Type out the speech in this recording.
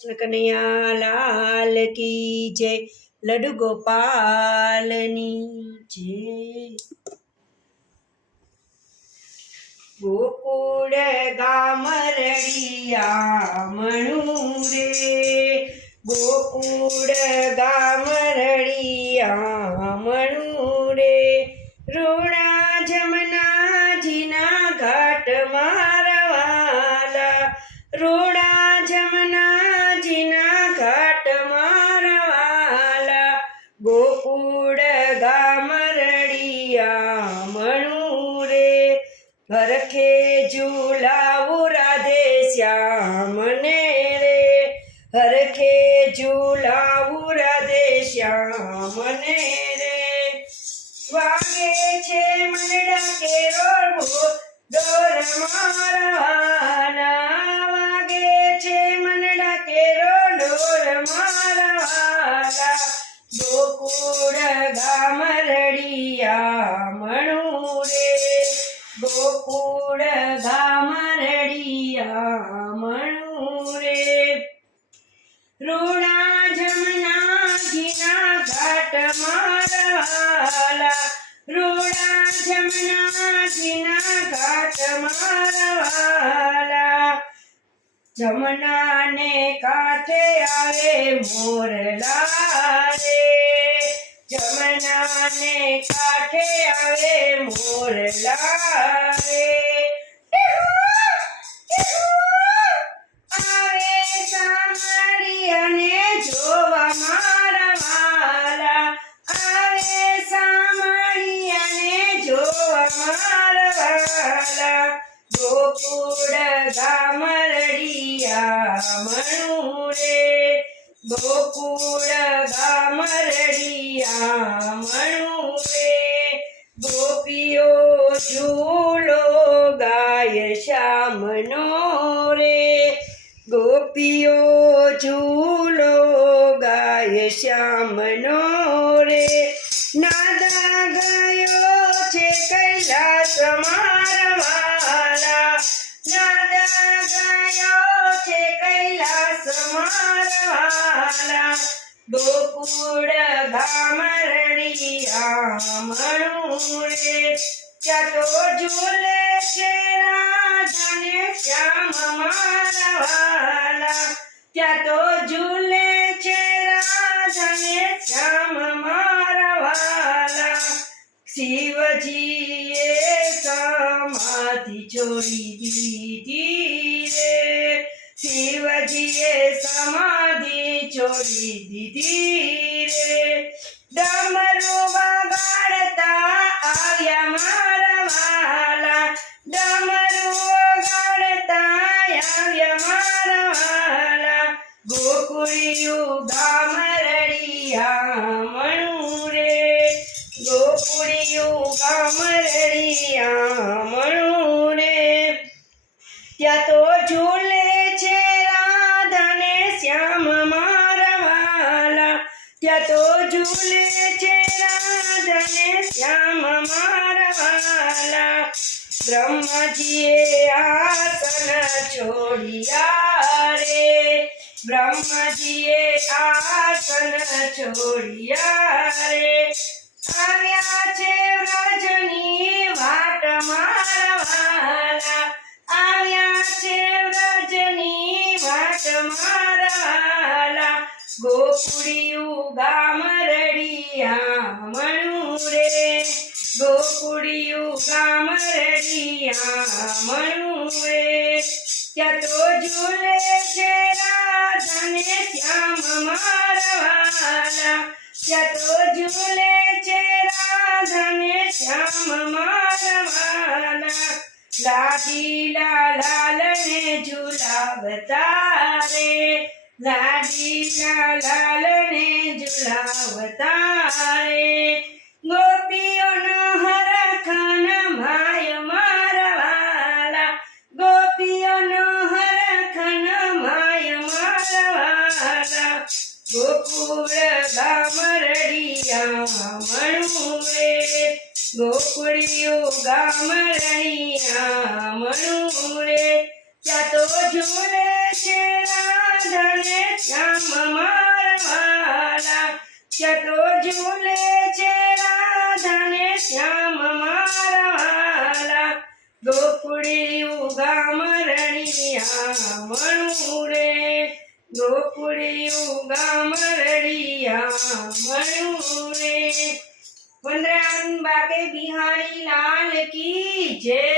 कृष्ण कन्हैया लाल की जय। लड्डू गोपालनी जय। गोकुळ गामरडिया म्हणू रे, गोकुळ गामरडिया म्हणू रे, ऋणा जमनाजीना घाट मारवाला, ऋणा जमनाजीना घाट मारवाला, गोकुळ गामरडिया म्हणू रे, हरखे झूलाऊ राधे श्याम ने रे, हरखे झूलाऊ राधे श्याम ने रे, वागे छे मनडा केरो डोर मारवाना, वागे छे मनडा केरो डोर मारवाला, गोकुळ गामरडिया म्हणू रे, गोकुळ गामरडिया म्हणू रे, ऋणा जमनाजीना घाट मारवाला, ऋणा जमनाजीना घाट मारवाला, जमना ने काठे आवे मोरला रे, जमना ने काठे आवे मोरला रे, आवे सामरियाने जोवा मारवाला, आवे सामरियाने जोवा मारवाला, गोकुळ गामरडिया म्हणू रे, गोकुळ गामरडिया म्हणू रे, गोपियो झूलो गाय श्यामनो रे, गोपियो झूलो गाय श्यामनो रे, नादा गयो छे कैलास मारवाला, नादा गयो छे कैलास मारवाला, गोकुळ गामरडिया म्हणू रे, त्या तो झूले छे राधाने श्याम मारवाला, त्या तो झूले छे राधाने श्याम मारवाला, शिवजीए समाधि छोड़ी दीदी रे, शिवजीए समाधि छोड़ी दीदी रे, डमरू वगाड़ता आव्या मारवाला, डमरू वगाड़ता आव्या मारवाला, गोकुळियू गामरडिया म्हणू रे, गोकुळियू गामरडिया म्हणू रे, त्या तो झूले छे राधाने श्याम मारवाला, त्या तो झूले छे राधाने श्याम मारवाला, ब्रह्मजीए आसन छोड़िया रे, ब्रह्मजीए आसन छोड़िया रे, आव्या छे व्रजनी वाट मारवाला, आव्या छे व्रजनी वाट मारवाला, गोकुळियू गामरडिया म्हणू रे, गोकुळियू गामरडिया म्हणू रे, त्या तो झूले छे राधाने श्याम मारवाला, त्या तो झूले छे राधाने श्याम मारवाला, लाडीला लालने झुलावता रे, लाडीला लालने झुलावता रे, गोपीओनो हरखन माय मारवाला, गोपीओनो हरखन माय मारवाला, गोकुळ गामरडिया म्हणू रे, गोकुळियू गामरडिया म्हणू रे, त्या तो झूले छे राधाने શ્યામ મારા વાલા ત્યાં તો ઝૂલે છે રાધાને શ્યામ મારા વાલા ગોકુળિયું ગામ રણિયામણું રે ગોકુળિયું ગામ રણિયામણું રે વંદરાન બાગે બિહારી લાલ કી જય